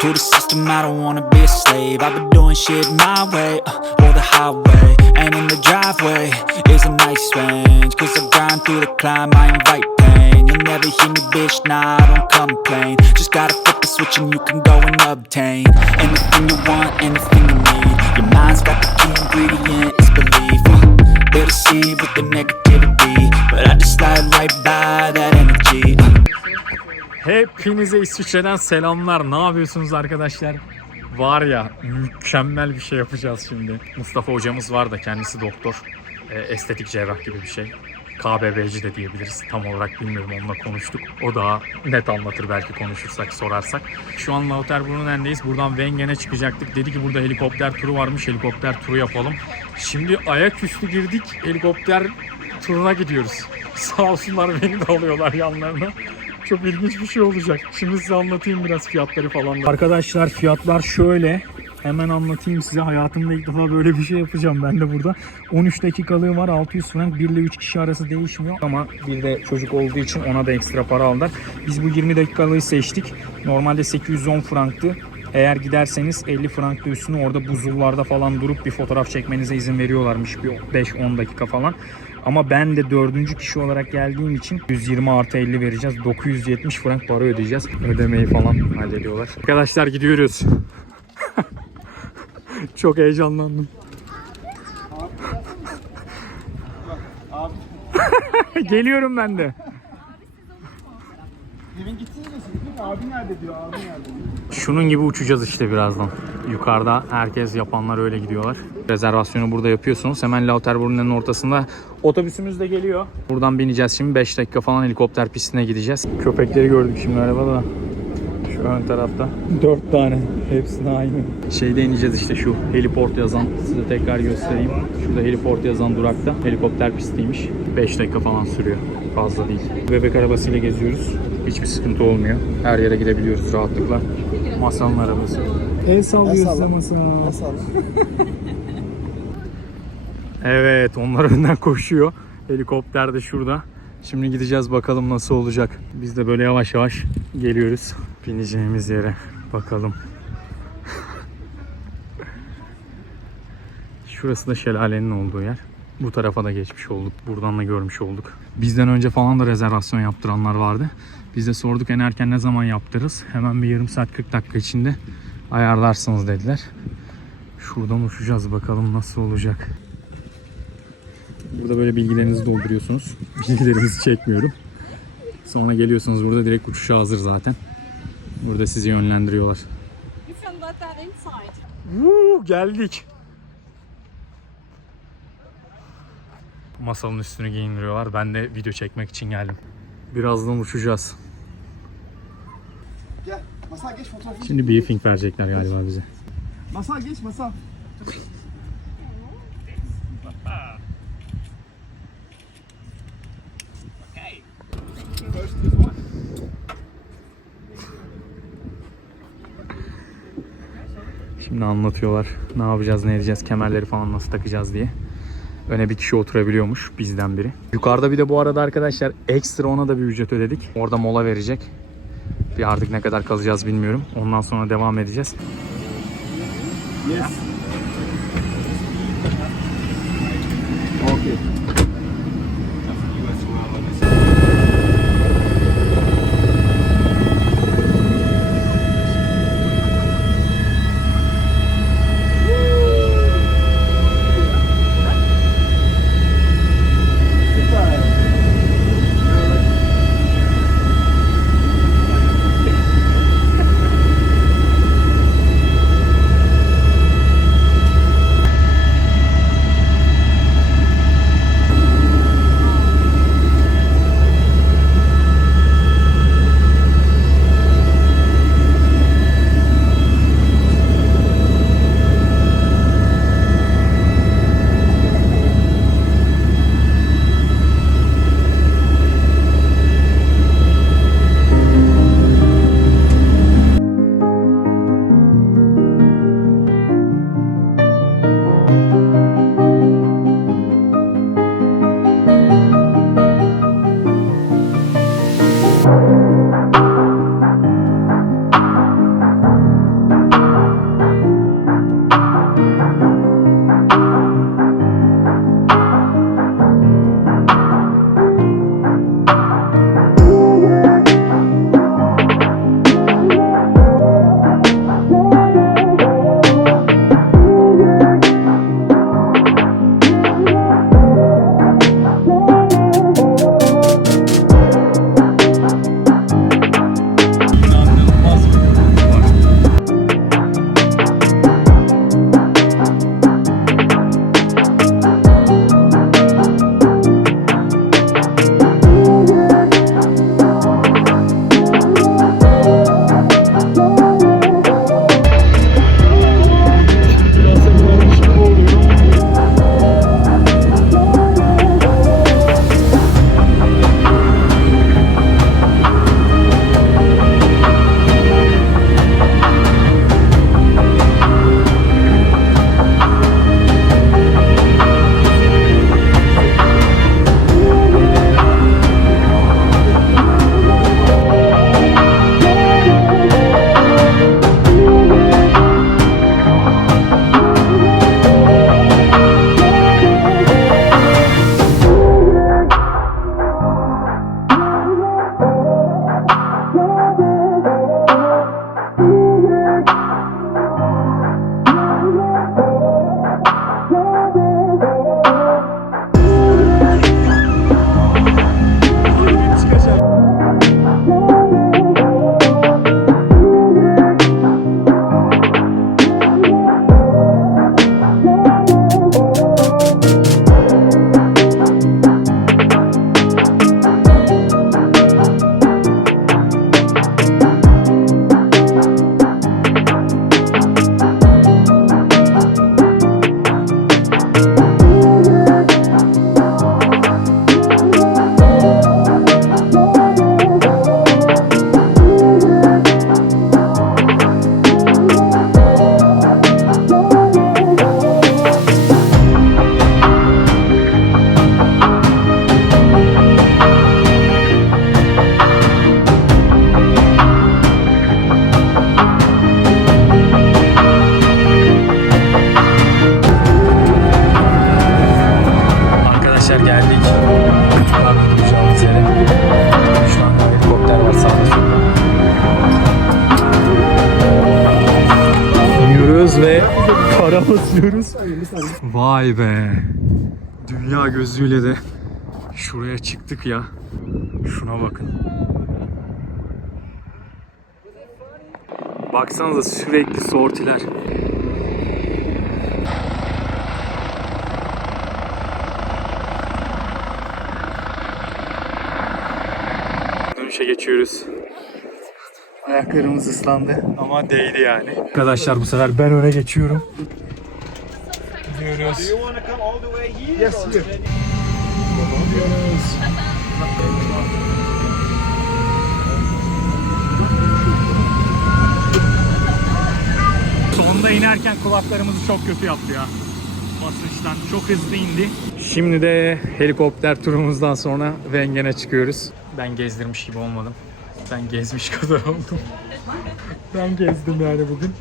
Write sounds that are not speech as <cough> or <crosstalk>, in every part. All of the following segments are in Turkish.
To the system, I don't wanna be a slave. I've been doing shit my way, uh, or the highway. And in the driveway is a nice range Cause I grind through the climb, I invite pain. You'll never hear me, bitch, nah, I don't complain. Just gotta flip the switch and you can go and obtain Anything you want, anything you need. Your mind's got the key ingredient, it's belief. Uh, They deceive with the negativity But I just slide right by that. Hepinize İsviçre'den selamlar. Ne yapıyorsunuz arkadaşlar? Var ya mükemmel bir şey yapacağız şimdi. Mustafa hocamız var da kendisi doktor. E, estetik cerrah gibi bir şey. KBB'ci de diyebiliriz. Tam olarak bilmiyorum onunla konuştuk. O daha net anlatır belki konuşursak sorarsak. Şu an Lauterbrunnen'deyiz. Buradan Wengen'e çıkacaktık. Dedi ki burada helikopter turu varmış. Helikopter turu yapalım. Şimdi ayaküstü girdik. Helikopter turuna gidiyoruz. <laughs> Sağ olsunlar beni de alıyorlar yanlarına. Çok ilginç bir şey olacak. Şimdi size anlatayım biraz fiyatları falan. Arkadaşlar fiyatlar şöyle. Hemen anlatayım size. Hayatımda ilk defa böyle bir şey yapacağım ben de burada. 13 dakikalığım var. 600 frank. 1 ile 3 kişi arası değişmiyor. Ama bir de çocuk olduğu için ona da ekstra para aldılar. Biz bu 20 dakikalığı seçtik. Normalde 810 franktı. Eğer giderseniz 50 frank da üstüne orada buzullarda falan durup bir fotoğraf çekmenize izin veriyorlarmış. Bir 5-10 dakika falan. Ama ben de dördüncü kişi olarak geldiğim için 120 artı 50 vereceğiz. 970 frank para ödeyeceğiz. Ödemeyi falan hallediyorlar. Arkadaşlar gidiyoruz. <laughs> Çok heyecanlandım. <laughs> Geliyorum ben de. Demin abi nerede diyor, abi nerede diyor. Şunun gibi uçacağız işte birazdan. Yukarıda herkes yapanlar öyle gidiyorlar. Rezervasyonu burada yapıyorsunuz. Hemen Lauterbrunnen'in ortasında otobüsümüz de geliyor. Buradan bineceğiz şimdi 5 dakika falan helikopter pistine gideceğiz. Köpekleri gördük şimdi arabada. Şu ön tarafta. 4 tane. Hepsine aynı. Şeyde ineceğiz işte şu heliport yazan. Size tekrar göstereyim. Şurada heliport yazan durakta. Helikopter pistiymiş. 5 dakika falan sürüyor. Fazla değil. Bebek arabasıyla geziyoruz. Hiçbir sıkıntı olmuyor. Her yere gidebiliyoruz rahatlıkla. Masanın arabası. El sallıyor size masa. Evet onlar önden koşuyor. Helikopter de şurada. Şimdi gideceğiz bakalım nasıl olacak. Biz de böyle yavaş yavaş geliyoruz. Bineceğimiz yere bakalım. <laughs> Şurası da şelalenin olduğu yer. Bu tarafa da geçmiş olduk. Buradan da görmüş olduk. Bizden önce falan da rezervasyon yaptıranlar vardı. Biz de sorduk en erken ne zaman yaptırırız. Hemen bir yarım saat 40 dakika içinde ayarlarsınız dediler. Şuradan uçacağız bakalım nasıl olacak. Burada böyle bilgilerinizi dolduruyorsunuz. <laughs> Bilgilerinizi çekmiyorum. Sonra geliyorsunuz burada direkt uçuşa hazır zaten. Burada sizi yönlendiriyorlar. Woo, geldik. Masanın üstünü giyindiriyorlar. Ben de video çekmek için geldim. Birazdan uçacağız. Gel, masa geç fotoğrafını. Şimdi briefing verecekler galiba bize. Masa geç, masa. Şimdi anlatıyorlar ne yapacağız ne edeceğiz kemerleri falan nasıl takacağız diye. Öne bir kişi oturabiliyormuş bizden biri. Yukarıda bir de bu arada arkadaşlar ekstra ona da bir ücret ödedik. Orada mola verecek. Artık ne kadar kalacağız bilmiyorum. Ondan sonra devam edeceğiz. Yes. Gözüyle de şuraya çıktık ya. Şuna bakın. Baksanıza sürekli sortiler. Dönüşe geçiyoruz. Ayaklarımız ıslandı ama değdi yani. Arkadaşlar bu sefer ben öne geçiyorum. Gidiyoruz. Yes, here. Sonda inerken kulaklarımızı çok kötü yaptı ya. Basınçtan çok hızlı indi. Şimdi de helikopter turumuzdan sonra Wengen'e çıkıyoruz. Ben gezdirmiş gibi olmadım. Ben gezmiş <laughs> kadar oldum. ben gezdim yani bugün.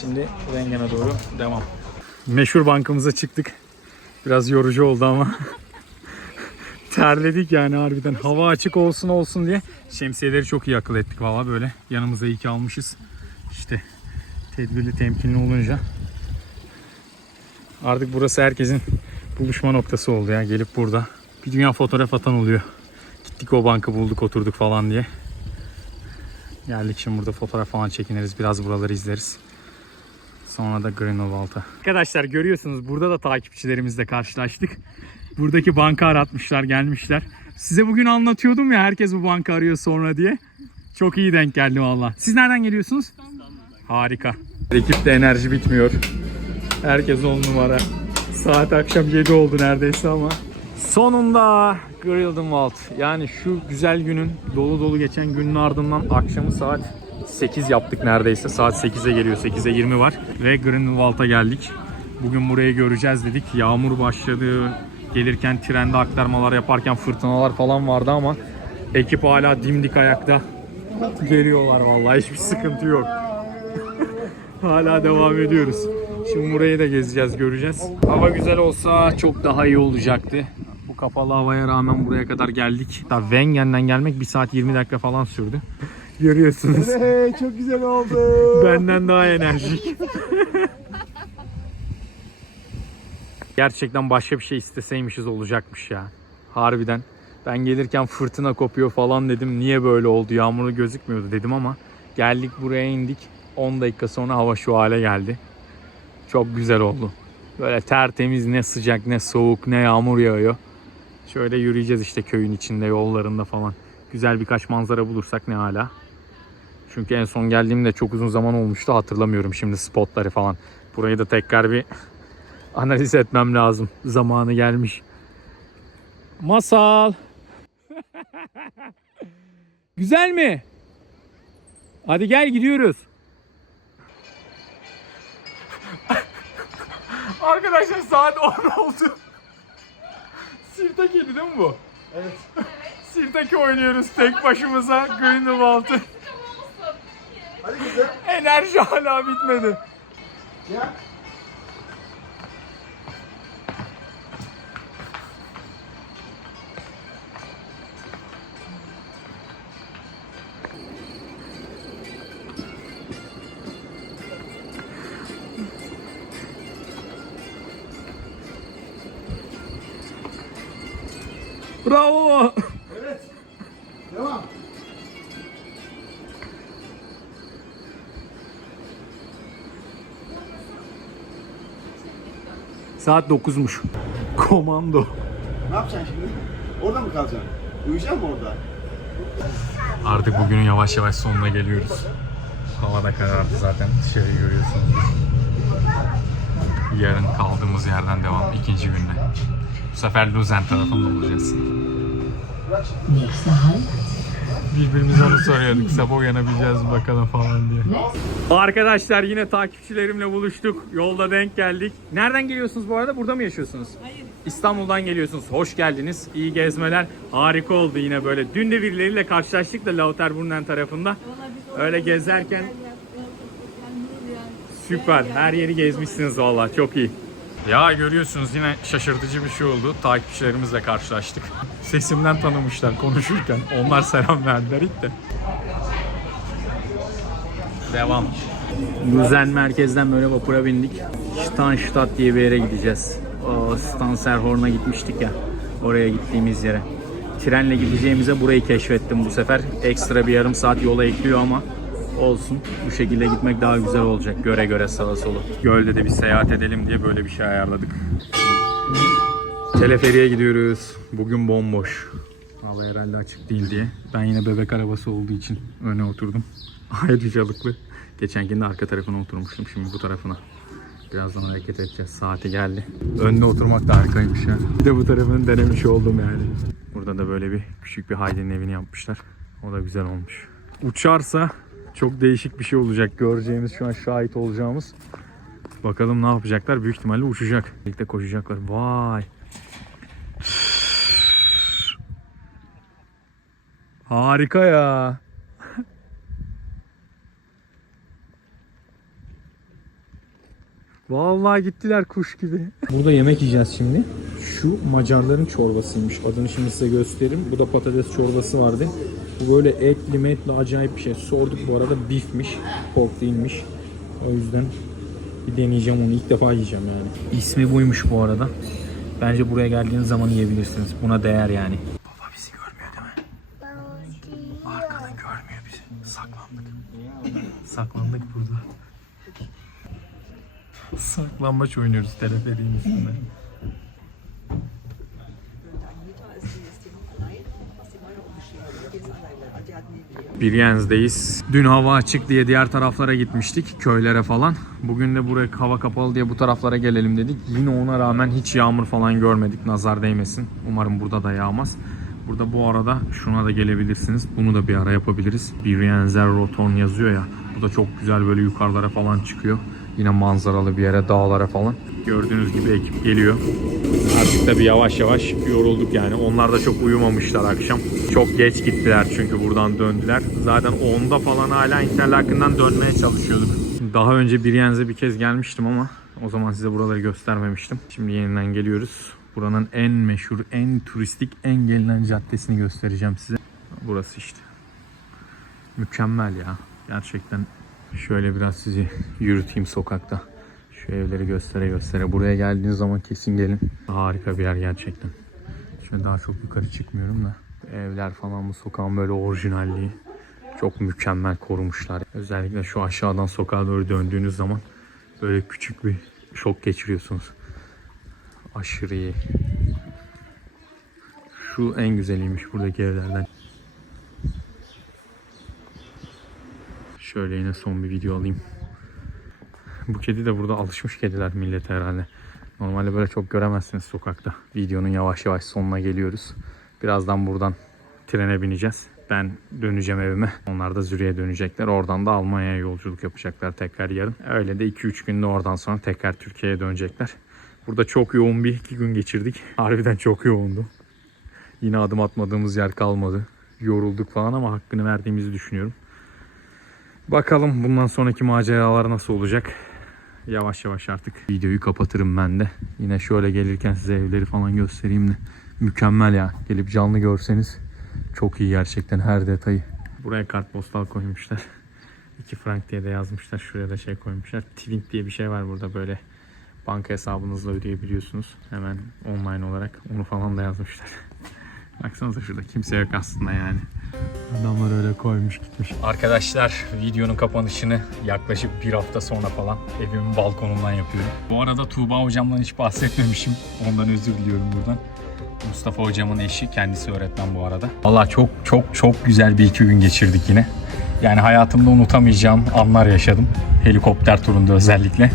Şimdi Wengen'e doğru devam. Meşhur bankamıza çıktık. Biraz yorucu oldu ama. <laughs> Terledik yani harbiden. Hava açık olsun olsun diye. Şemsiyeleri çok iyi akıl ettik valla böyle. Yanımıza iyi ki almışız. İşte tedbirli temkinli olunca artık burası herkesin buluşma noktası oldu ya gelip burada bir dünya fotoğraf atan oluyor. Gittik o banka bulduk oturduk falan diye. Geldik şimdi burada fotoğraf falan çekiniriz biraz buraları izleriz. Sonra da Grenovalt'a. Arkadaşlar görüyorsunuz burada da takipçilerimizle karşılaştık. Buradaki banka aratmışlar gelmişler. Size bugün anlatıyordum ya herkes bu banka arıyor sonra diye. Çok iyi denk geldi valla. Siz nereden geliyorsunuz? Harika. Ekipte enerji bitmiyor. Herkes on numara. Saat akşam 7 oldu neredeyse ama. Sonunda Grildenwald. Yani şu güzel günün, dolu dolu geçen günün ardından akşamı saat 8 yaptık neredeyse. Saat 8'e geliyor. 8'e 20 var. Ve Grindelwald'a geldik. Bugün burayı göreceğiz dedik. Yağmur başladı. Gelirken trende aktarmalar yaparken fırtınalar falan vardı ama ekip hala dimdik ayakta. Geliyorlar vallahi hiçbir sıkıntı yok. <laughs> Hala devam ediyoruz. Şimdi burayı da gezeceğiz, göreceğiz. Hava güzel olsa çok daha iyi olacaktı. Bu kapalı havaya rağmen buraya kadar geldik. Hatta Wengen'den gelmek 1 saat 20 dakika falan sürdü. <laughs> Görüyorsunuz. Hey, çok güzel oldu. <laughs> Benden daha enerjik. Gerçekten başka bir şey isteseymişiz olacakmış ya. Harbiden. Ben gelirken fırtına kopuyor falan dedim. Niye böyle oldu? Yağmuru gözükmüyordu dedim ama geldik buraya indik. 10 dakika sonra hava şu hale geldi. Çok güzel oldu. Böyle tertemiz ne sıcak ne soğuk ne yağmur yağıyor. Şöyle yürüyeceğiz işte köyün içinde yollarında falan. Güzel birkaç manzara bulursak ne hala. Çünkü en son geldiğimde çok uzun zaman olmuştu hatırlamıyorum şimdi spotları falan. Burayı da tekrar bir analiz etmem lazım. Zamanı gelmiş. Masal. <laughs> Güzel mi? Hadi gel gidiyoruz. <laughs> Arkadaşlar saat 10 oldu. Sirtaki değil mi bu? Evet. <laughs> Sirtaki oynuyoruz tek başımıza Grindelwald'ı. Hadi güzel. Enerji hala bitmedi. Ya. Bravo. Evet. Devam. Saat 9'muş. Komando. Ne yapacaksın şimdi? Orada mı kalacaksın? Uyuyacaksın mı orada? Artık bugünün yavaş yavaş sonuna geliyoruz. Hava da karardı zaten dışarıyı görüyorsunuz. Yarın kaldığımız yerden devam ikinci günde. Bu sefer Luzen tarafında olacağız. Birbirimize onu soruyorduk. Sabah uyanabileceğiz bakalım falan diye. Arkadaşlar yine takipçilerimle buluştuk. Yolda denk geldik. Nereden geliyorsunuz bu arada? Burada mı yaşıyorsunuz? Hayır. İstanbul'dan geliyorsunuz. Hoş geldiniz. İyi gezmeler. Harika oldu yine böyle. Dün de birileriyle karşılaştık da Lauterbrunnen tarafında. Öyle gezerken süper. Her yeri gezmişsiniz vallahi. Çok iyi. Ya görüyorsunuz yine şaşırtıcı bir şey oldu. Takipçilerimizle karşılaştık. Sesimden tanımışlar konuşurken. Onlar selam verdiler ilk de. Devam. Luzen merkezden böyle vapura bindik. Stansstadt diye bir yere gideceğiz. O Stanserhorn'a gitmiştik ya. Oraya gittiğimiz yere. Trenle gideceğimize burayı keşfettim bu sefer. Ekstra bir yarım saat yola ekliyor ama olsun. Bu şekilde gitmek daha güzel olacak. Göre göre sağa sola. Gölde de bir seyahat edelim diye böyle bir şey ayarladık. Teleferiye gidiyoruz. Bugün bomboş. Hava herhalde açık değil diye. Ben yine bebek arabası olduğu için öne oturdum. <laughs> Ayrıcalıklı. Geçenkinde arka tarafına oturmuştum. Şimdi bu tarafına. Birazdan hareket edeceğiz. Saati geldi. Önde oturmak da harikaymış ya. Bir de bu tarafını denemiş oldum yani. Burada da böyle bir küçük bir Haydi'nin evini yapmışlar. O da güzel olmuş. Uçarsa çok değişik bir şey olacak. Göreceğimiz şu an şahit olacağımız. Bakalım ne yapacaklar. Büyük ihtimalle uçacak. Birlikte koşacaklar. Vay. Harika ya. Vallahi gittiler kuş gibi. Burada yemek yiyeceğiz şimdi. Şu Macarların çorbasıymış. Adını şimdi size göstereyim. Bu da patates çorbası vardı. Bu böyle etli metli acayip bir şey. Sorduk bu arada beefmiş. Pork değilmiş. O yüzden bir deneyeceğim onu. İlk defa yiyeceğim yani. İsmi buymuş bu arada. Bence buraya geldiğiniz zaman yiyebilirsiniz. Buna değer yani. Baba bizi görmüyor değil mi? Arkadan görmüyor bizi. Saklandık. Saklandık burada. Saklambaç oynuyoruz teleferiğin üstünde. Biryenz'deyiz. Dün hava açık diye diğer taraflara gitmiştik. Köylere falan. Bugün de buraya hava kapalı diye bu taraflara gelelim dedik. Yine ona rağmen hiç yağmur falan görmedik. Nazar değmesin. Umarım burada da yağmaz. Burada bu arada şuna da gelebilirsiniz. Bunu da bir ara yapabiliriz. Biryenzer Roton yazıyor ya. Bu da çok güzel böyle yukarılara falan çıkıyor. Yine manzaralı bir yere, dağlara falan. Gördüğünüz gibi ekip geliyor. Artık da bir yavaş yavaş yorulduk yani. Onlar da çok uyumamışlar akşam. Çok geç gittiler çünkü buradan döndüler. Zaten 10'da falan hala Interlaken'dan dönmeye çalışıyorduk. Daha önce Brienze'e bir kez gelmiştim ama o zaman size buraları göstermemiştim. Şimdi yeniden geliyoruz. Buranın en meşhur, en turistik, en gelinen caddesini göstereceğim size. Burası işte. Mükemmel ya. Gerçekten şöyle biraz sizi yürüteyim sokakta. Şu evleri göstere göstere. Buraya geldiğiniz zaman kesin gelin. Harika bir yer gerçekten. Şöyle daha çok yukarı çıkmıyorum da. Evler falan bu sokağın böyle orijinalliği. Çok mükemmel korumuşlar. Özellikle şu aşağıdan sokağa doğru döndüğünüz zaman böyle küçük bir şok geçiriyorsunuz. Aşırı iyi. Şu en güzeliymiş buradaki evlerden. Şöyle yine son bir video alayım. Bu kedi de burada alışmış kediler millete herhalde. Normalde böyle çok göremezsiniz sokakta. Videonun yavaş yavaş sonuna geliyoruz. Birazdan buradan trene bineceğiz. Ben döneceğim evime. Onlar da Zürich'e dönecekler. Oradan da Almanya'ya yolculuk yapacaklar tekrar yarın. Öyle de 2-3 günde oradan sonra tekrar Türkiye'ye dönecekler. Burada çok yoğun bir iki gün geçirdik. Harbiden çok yoğundu. Yine adım atmadığımız yer kalmadı. Yorulduk falan ama hakkını verdiğimizi düşünüyorum. Bakalım bundan sonraki maceralar nasıl olacak. Yavaş yavaş artık videoyu kapatırım ben de. Yine şöyle gelirken size evleri falan göstereyim de. Mükemmel ya. Gelip canlı görseniz çok iyi gerçekten her detayı. Buraya kartpostal koymuşlar. <laughs> 2 frank diye de yazmışlar. Şuraya da şey koymuşlar. Twink diye bir şey var burada böyle. Banka hesabınızla ödeyebiliyorsunuz. Hemen online olarak. Onu falan da yazmışlar. <laughs> Baksanıza şurada kimse yok aslında yani. Adamlar öyle koymuş gitmiş. Arkadaşlar videonun kapanışını yaklaşık bir hafta sonra falan evimin balkonundan yapıyorum. Bu arada Tuğba hocamdan hiç bahsetmemişim. Ondan özür diliyorum buradan. Mustafa hocamın eşi kendisi öğretmen bu arada. Valla çok çok çok güzel bir iki gün geçirdik yine. Yani hayatımda unutamayacağım anlar yaşadım. Helikopter turunda özellikle.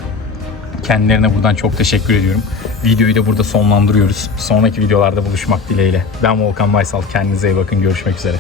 Kendilerine buradan çok teşekkür ediyorum. Videoyu da burada sonlandırıyoruz. Sonraki videolarda buluşmak dileğiyle. Ben Volkan Baysal. Kendinize iyi bakın. Görüşmek üzere.